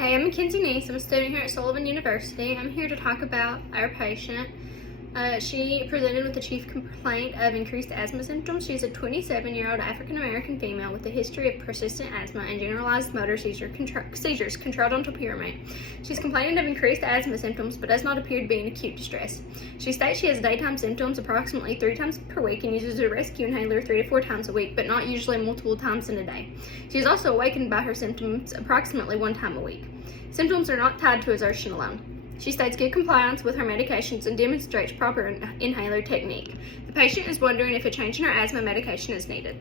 Hey, I'm Mackenzie Neese. I'm a student here at Sullivan University. I'm here to talk about our patient. She presented with the chief complaint of increased asthma symptoms. She's a 27-year-old African-American female with a history of persistent asthma and generalized motor seizures controlled on topiramate. She's complaining of increased asthma symptoms but does not appear to be in acute distress. She states she has daytime symptoms approximately 3 times per week and uses a rescue inhaler 3 to 4 times a week, but not usually multiple times in a day. She is also awakened by her symptoms approximately 1 time a week. Symptoms are not tied to exertion alone. She states good compliance with her medications and demonstrates proper inhaler technique. The patient is wondering if a change in her asthma medication is needed.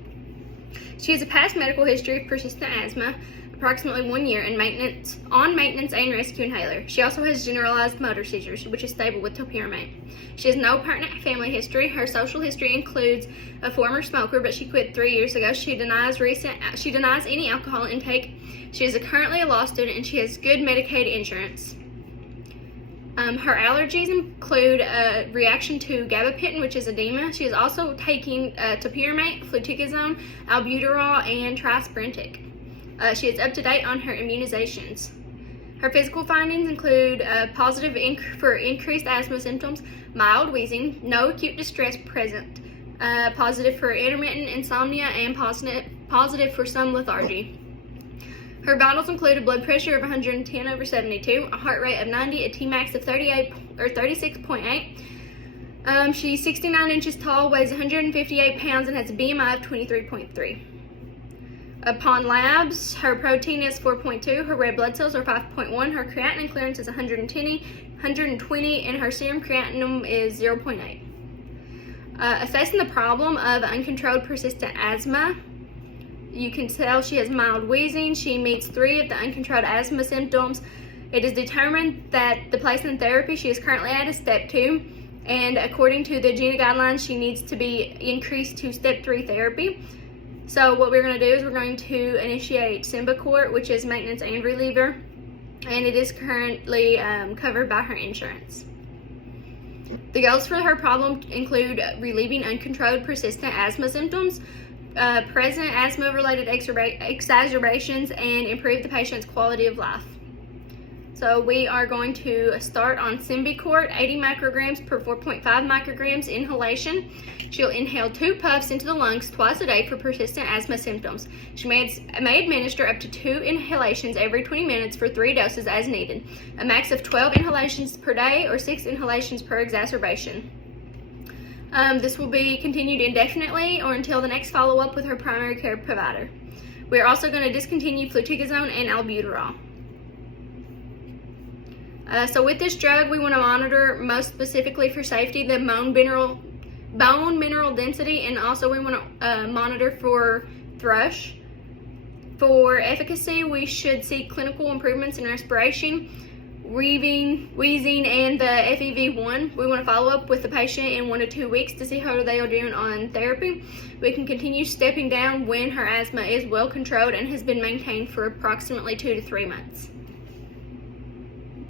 She has a past medical history of persistent asthma, approximately 1 year, and maintenance and rescue inhaler. She also has generalized motor seizures, which is stable with topiramate. She has no pertinent family history. Her social history includes a former smoker, but she quit 3 years ago. She denies any alcohol intake. She is currently a law student, and she has good Medicaid insurance. Her allergies include a reaction to gabapentin, which is edema. She is also taking topiramate, fluticasone, albuterol, and trisprintic. She is up to date on her immunizations. Her physical findings include positive for increased asthma symptoms, mild wheezing, no acute distress present, positive for intermittent insomnia, and positive for some lethargy. Her vitals include a blood pressure of 110/72, a heart rate of 90, a Tmax of 36.8. She's 69 inches tall, weighs 158 pounds, and has a BMI of 23.3. Upon labs, her protein is 4.2, her red blood cells are 5.1, her creatinine clearance is 120, and her serum creatinine is 0.8. Assessing the problem of uncontrolled persistent asthma, you can tell she has mild wheezing. She meets 3 of the uncontrolled asthma symptoms. It is determined that the placement in therapy she is currently at is step 2, and according to the GINA guidelines, she needs to be increased to step 3 therapy. So what we're going to do is we're going to initiate Symbicort, which is maintenance and reliever, and it is currently covered by her insurance. The goals for her problem include relieving uncontrolled persistent asthma symptoms, present asthma-related exacerbations, and improve the patient's quality of life. So we are going to start on Symbicort, 80 micrograms per 4.5 micrograms inhalation. She'll inhale 2 puffs into the lungs twice a day for persistent asthma symptoms. She may administer up to 2 inhalations every 20 minutes for 3 doses as needed. A max of 12 inhalations per day or 6 inhalations per exacerbation. This will be continued indefinitely or until the next follow-up with her primary care provider. We are also going to discontinue fluticasone and albuterol. So with this drug, we want to monitor most specifically for safety the bone mineral density, and also we want to monitor for thrush. For efficacy, we should see clinical improvements in respiration, wheezing, and the FEV1. We want to follow up with the patient in 1 to 2 weeks to see how they are doing on therapy. We can continue stepping down when her asthma is well controlled and has been maintained for approximately 2 to 3 months.